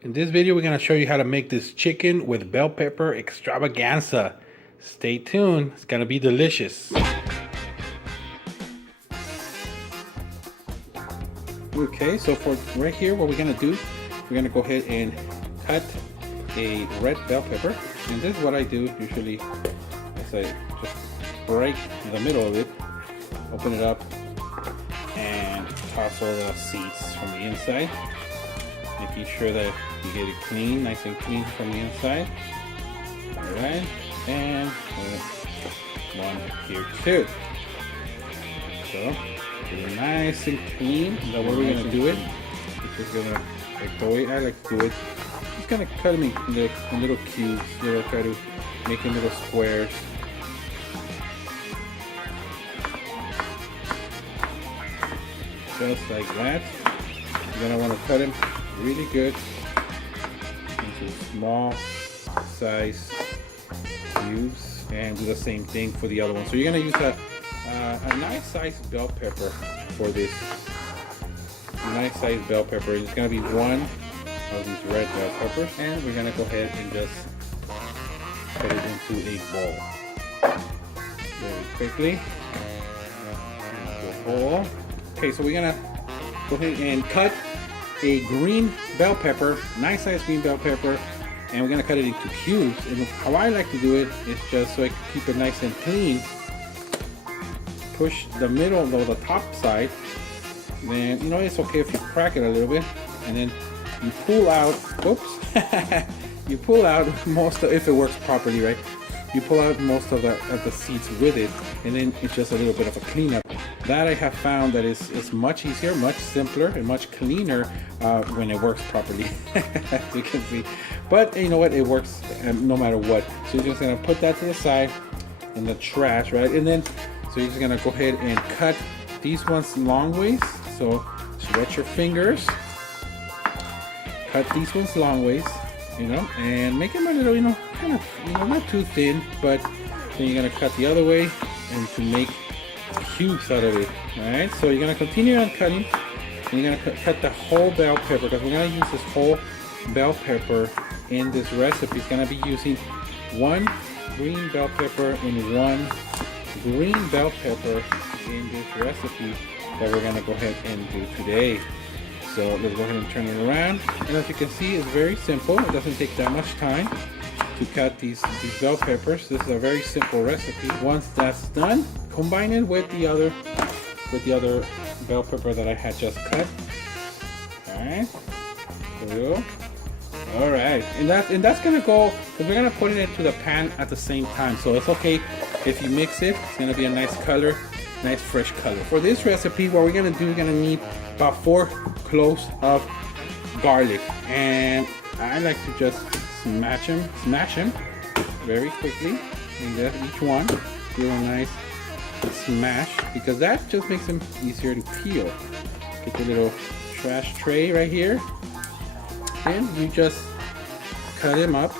In this video, we're going to show you how to make this chicken with bell pepper extravaganza. Stay tuned, it's going to be delicious. Okay, so for right here, what we're going to do, we're going to go ahead and cut a red bell pepper. And this is what I do usually, is I just break the middle of it, open it up, and toss all the seeds from the inside, making sure that you get it clean, nice and clean from the inside. Alright, and one here too. So, get it nice and clean. That's what we're gonna do it. We're just gonna, like the way I like to do it, just gonna cut them in little cubes, try to make them little squares. Just like that. You're gonna want to cut them really good into small size cubes, and do the same thing for the other one. So you're gonna use a nice sized bell pepper for this. A nice sized bell pepper. It's gonna be one of these red bell peppers, and we're gonna go ahead and just put it into a bowl very quickly. Into a bowl. Okay, so we're gonna go ahead and cut a green bell pepper, nice size green bell pepper, and we're gonna cut it into cubes. And how I like to do it is just so I can keep it nice and clean. Push the middle, though, the top side. Then you know it's okay if you crack it a little bit, and then you pull out. Whoops! You pull out most of, if it works properly, right? You pull out most of the seeds with it, and then it's just a little bit of a cleanup. That I have found that is much easier, much simpler, and much cleaner when it works properly, as you can see. But you know what, it works no matter what. So you're just gonna put that to the side in the trash, right? And then, so you're just gonna go ahead and cut these ones long ways. So stretch your fingers, cut these ones long ways, you know, and make them a little, you know, kind of, you know, not too thin, but then you're gonna cut the other way and to make cubes out of it. Alright, so you're gonna continue on cutting, and you're gonna cut the whole bell pepper, because we're gonna use this whole bell pepper in this recipe. It's gonna be using one green bell pepper and one green bell pepper in this recipe that we're gonna go ahead and do today. So let's go ahead and turn it around, and as you can see, it's very simple. It doesn't take that much time to cut these bell peppers. This is a very simple recipe. Once that's done, combine it with the other bell pepper that I had just cut. Alright. Cool. Alright. And that's gonna go, because we're gonna put it into the pan at the same time. So it's okay if you mix it. It's gonna be a nice color, nice fresh color. For this recipe, what we're gonna do, we're gonna need about 4 cloves of garlic. And I like to just smash them very quickly. And just each one do a nice smash, because that just makes them easier to peel. Get the little trash tray right here, and you just cut them up.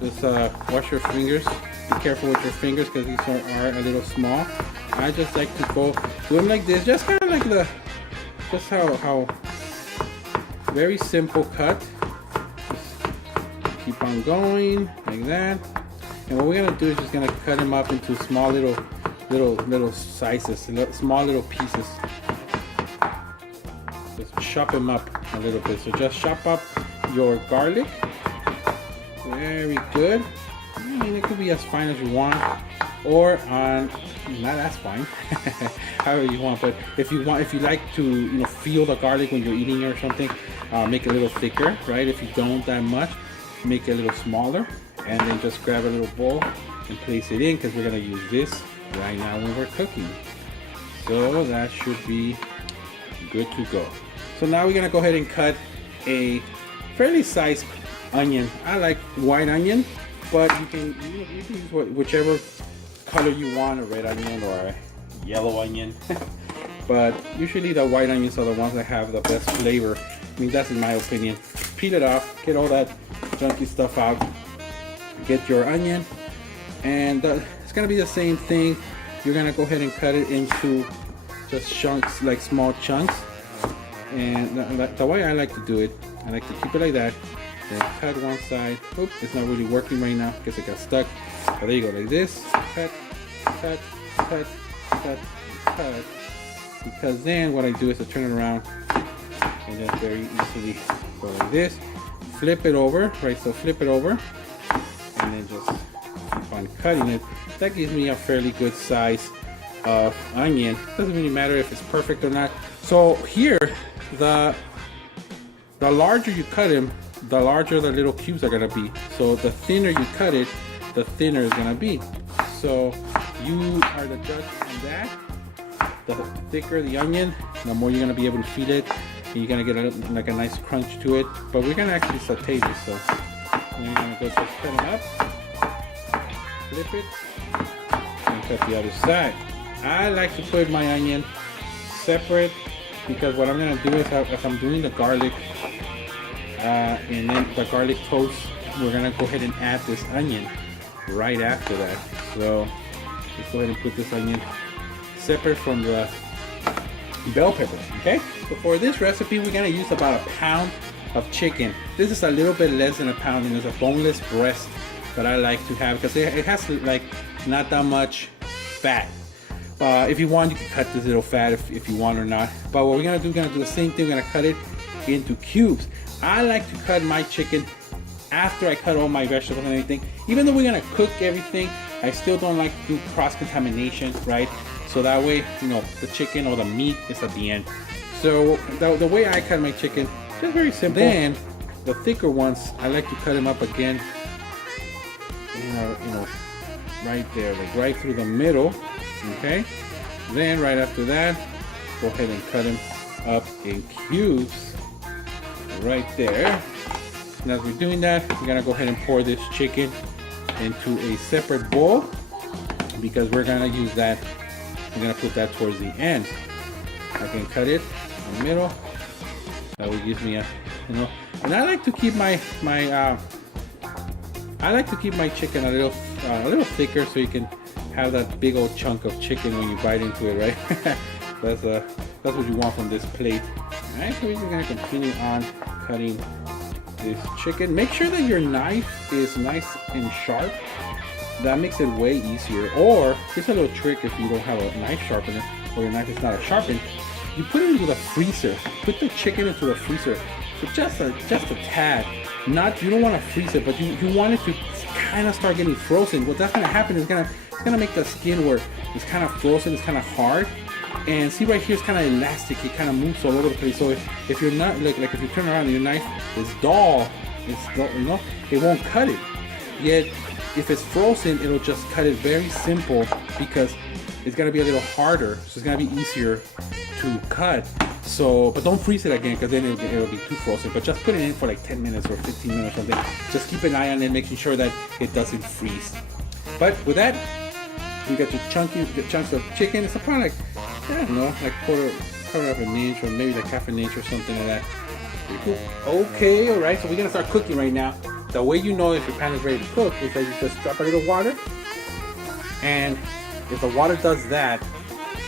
Just wash your fingers. Be careful with your fingers, because these are a little small. I just like to go do them like this, just kind of like just how very simple cut. Just keep on going like that. And what we're gonna do is just gonna cut them up into small little sizes, small little pieces. Just chop them up a little bit. So just chop up your garlic. Very good. I mean, it could be as fine as you want, or not as fine, however you want. But if you like to, you know, feel the garlic when you're eating or something, make it a little thicker, right? If you don't that much, make it a little smaller, and then just grab a little bowl and place it in, because we're gonna use this right now when we're cooking. So that should be good to go. So now we're gonna go ahead and cut a fairly sized onion. I like white onion, but you can use whichever color you want, a red onion or a yellow onion. But usually the white onions are the ones that have the best flavor. I mean, that's in my opinion. Peel it off, get all that junky stuff out, get your onion, and it's gonna be the same thing. You're gonna go ahead and cut it into just chunks, like small chunks. And the way I like to do it, I like to keep it like that. Then cut one side. Oops, it's not really working right now because it got stuck. But there you go, like this. Cut, cut, cut, cut, cut. Because then what I do is I turn it around and then very easily go like this. Flip it over, right? So flip it over and then just keep on cutting it. That gives me a fairly good size of onion. Doesn't really matter if it's perfect or not. So here, the larger you cut them, the larger the little cubes are gonna be. So the thinner you cut it, the thinner it's gonna be. So you are the judge on that. The thicker the onion, the more you're gonna be able to feed it, and you're gonna get like a nice crunch to it. But we're gonna actually saute this, so you're gonna go just cut it up, flip it, and cut the other side. I like to put my onion separate because what I'm gonna do is if I'm doing the garlic and then the garlic toast, we're gonna go ahead and add this onion right after that. So let's go ahead and put this onion separate from the bell pepper. Okay, so for this recipe we're gonna use about a pound of chicken. This is a little bit less than a pound, and it's a boneless breast that I like to have because it has like not that much fat. If you want, you can cut this little fat if you want or not. But what we're gonna do the same thing. We're gonna cut it into cubes. I like to cut my chicken after I cut all my vegetables and everything. Even though we're gonna cook everything, I still don't like to do cross-contamination, right? So that way, you know, the chicken or the meat is at the end. So the way I cut my chicken, just very simple. Then the thicker ones, I like to cut them up again, you know, right there, like right through the middle. Okay, then right after that, go ahead and cut them up in cubes right there. And as we're doing that, we're gonna go ahead and pour this chicken into a separate bowl because we're gonna use that. We're gonna put that towards the end. I can cut it in the middle. That will give me a, you know. And I like to keep my chicken a little thicker so you can have that big old chunk of chicken when you bite into it, right? that's what you want from this plate. Alright, so we're gonna continue on cutting this chicken. Make sure that your knife is nice and sharp. That makes it way easier. Or here's a little trick: if you don't have a knife sharpener or your knife is not sharpened, you put it into the freezer. Put the chicken into the freezer for just a tad. You don't want to freeze it, but you want it to kind of start getting frozen. What that's gonna happen is it's gonna make the skin where it's kind of frozen, it's kind of hard. And see right here, it's kind of elastic. It kind of moves all over the place. So if you're not like if you turn around and your knife is dull, it won't cut it. Yet if it's frozen, it'll just cut it very simple because it's gonna be a little harder. So it's gonna be easier to cut. So, but don't freeze it again because then it'll be too frozen. But just put it in for like 10 minutes or 15 minutes or something. Just keep an eye on it, making sure that it doesn't freeze. But with that, you got your chunks of chicken. It's about like, I don't know, like quarter of an inch or maybe like half an inch or something like that. Pretty cool. Okay, all right. So we're gonna start cooking right now. The way you know if your pan is ready to cook is that you just drop a little water, and if the water does that,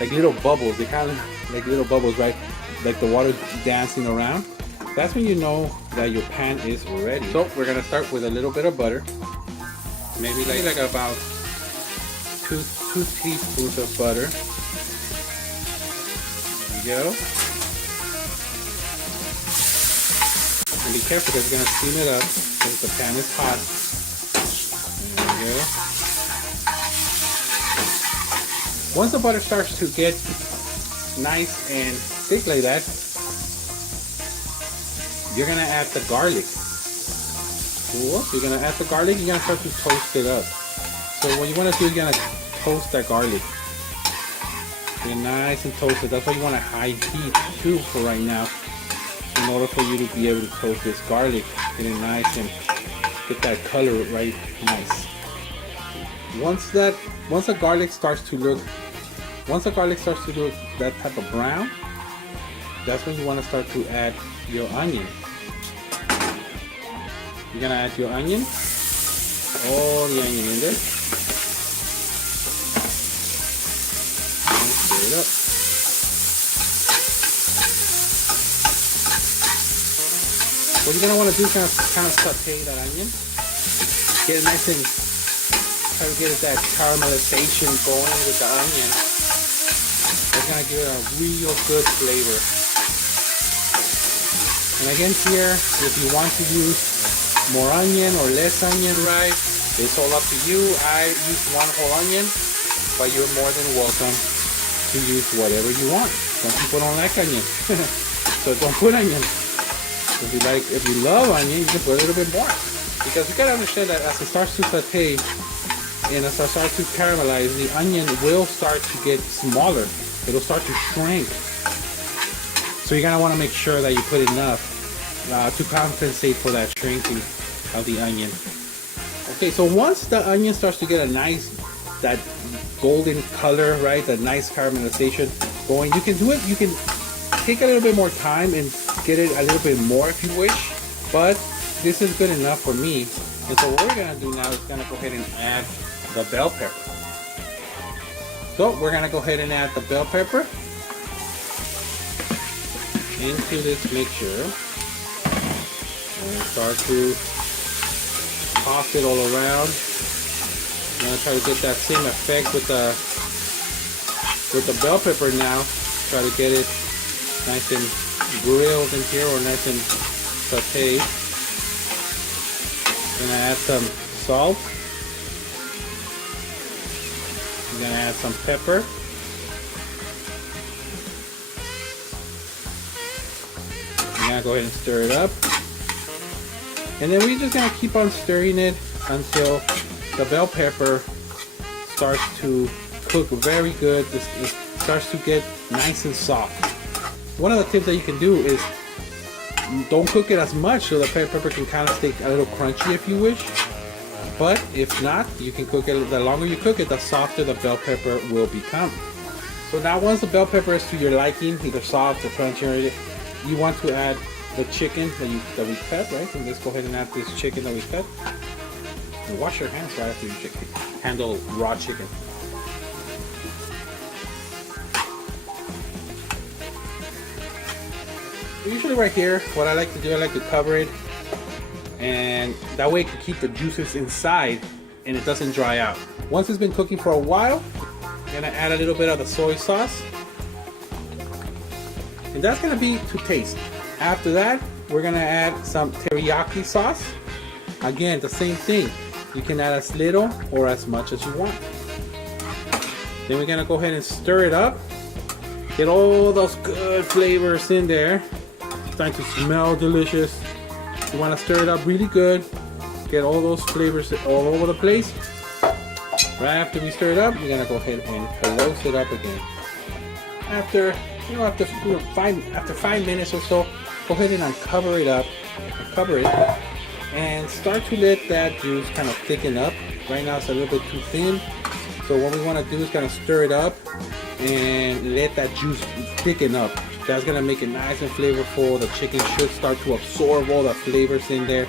like little bubbles, they kind of like little bubbles, right? Like the water dancing around. That's when you know that your pan is ready. So we're gonna start with a little bit of butter, maybe like about two teaspoons of butter. There you go. And be careful because you're gonna steam it up because the pan is hot. There you go. Once the butter starts to get nice and thick like that, you're gonna add the garlic. Cool. So you're gonna add the garlic. You're gonna start to toast it up. So what you want to do is you're gonna toast that garlic. Get nice and toasted. That's why you want a high heat too for right now, in order for you to be able to toast this garlic. Get it nice and get that color right nice. Once the garlic starts to look that type of brown, that's when you want to start to add your onion. You're gonna add your onion, all the onion in there. And stir it up. what you're gonna want to do is kind of saute that onion, get it nice and try to get that caramelization going with the onion. It's gonna give it a real good flavor. And again here, if you want to use more onion or less onion, right, it's all up to you. I use one whole onion, but you're more than welcome to use whatever you want. Some people don't like onion, so don't put onion. If you love onion, you can put a little bit more. Because you gotta understand that as it starts to saute and as it starts to caramelize, the onion will start to get smaller. It'll start to shrink. So you're gonna want to make sure that you put enough to compensate for that shrinking of the onion. Okay, so once the onion starts to get a nice, that golden color, right, that nice caramelization going, you can do it. You can take a little bit more time and get it a little bit more if you wish, but this is good enough for me. And so what we're gonna do now is gonna go ahead and add the bell pepper. So we're gonna go ahead and add the bell pepper into this mixture and start to toss it all around. I'm gonna try to get that same effect with the bell pepper now. Try to get it nice and grilled in here, or nice and sauteed. Gonna add some salt. I'm gonna add some pepper. I'm gonna go ahead and stir it up. And then we're just gonna keep on stirring it until the bell pepper starts to cook very good. It starts to get nice and soft. One of the tips that you can do is don't cook it as much, so the pepper can kind of stay a little crunchy if you wish. But if not, you can cook it. The longer you cook it, the softer the bell pepper will become. So now once the bell pepper is to your liking, either soft or crunchy, you want to add the chicken that we cut, right? And let's go ahead and add this chicken that we cut. And wash your hands right after you handle raw chicken. Usually right here, what I like to do, I like to cover it, and that way it can keep the juices inside and it doesn't dry out. Once it's been cooking for a while, I'm gonna add a little bit of the soy sauce, and that's gonna be to taste. After that, we're gonna add some teriyaki sauce. Again, the same thing. You can add as little or as much as you want. Then we're gonna go ahead and stir it up. Get all those good flavors in there. It's starting to smell delicious. You wanna stir it up really good. Get all those flavors all over the place. Right after we stir it up, we're gonna go ahead and close it up again. After 5 minutes or so, go ahead and uncover it up, cover it, and start to let that juice kind of thicken up. Right now it's a little bit too thin, so what we want to do is kind of stir it up and let that juice thicken up. That's gonna make it nice and flavorful. The chicken should start to absorb all the flavors in there,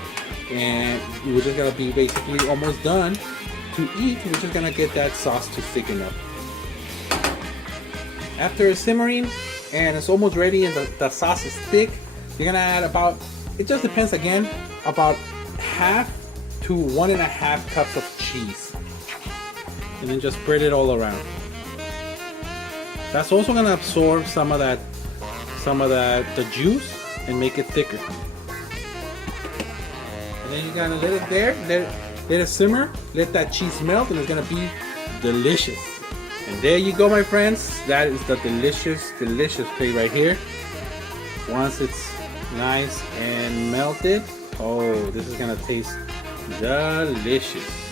and we're just gonna be basically almost done to eat. We're just gonna get that sauce to thicken up. After it's simmering and it's almost ready and the sauce is thick, you're gonna add about, it just depends again, about half to 1.5 cups of cheese. And then just spread it all around. That's also gonna absorb some of the juice and make it thicker. And then you're gonna let it there, let it simmer, let that cheese melt, and it's gonna be delicious. And there you go, my friends. That is the delicious, delicious plate right here. Once it's nice and melted, oh, this is gonna taste delicious.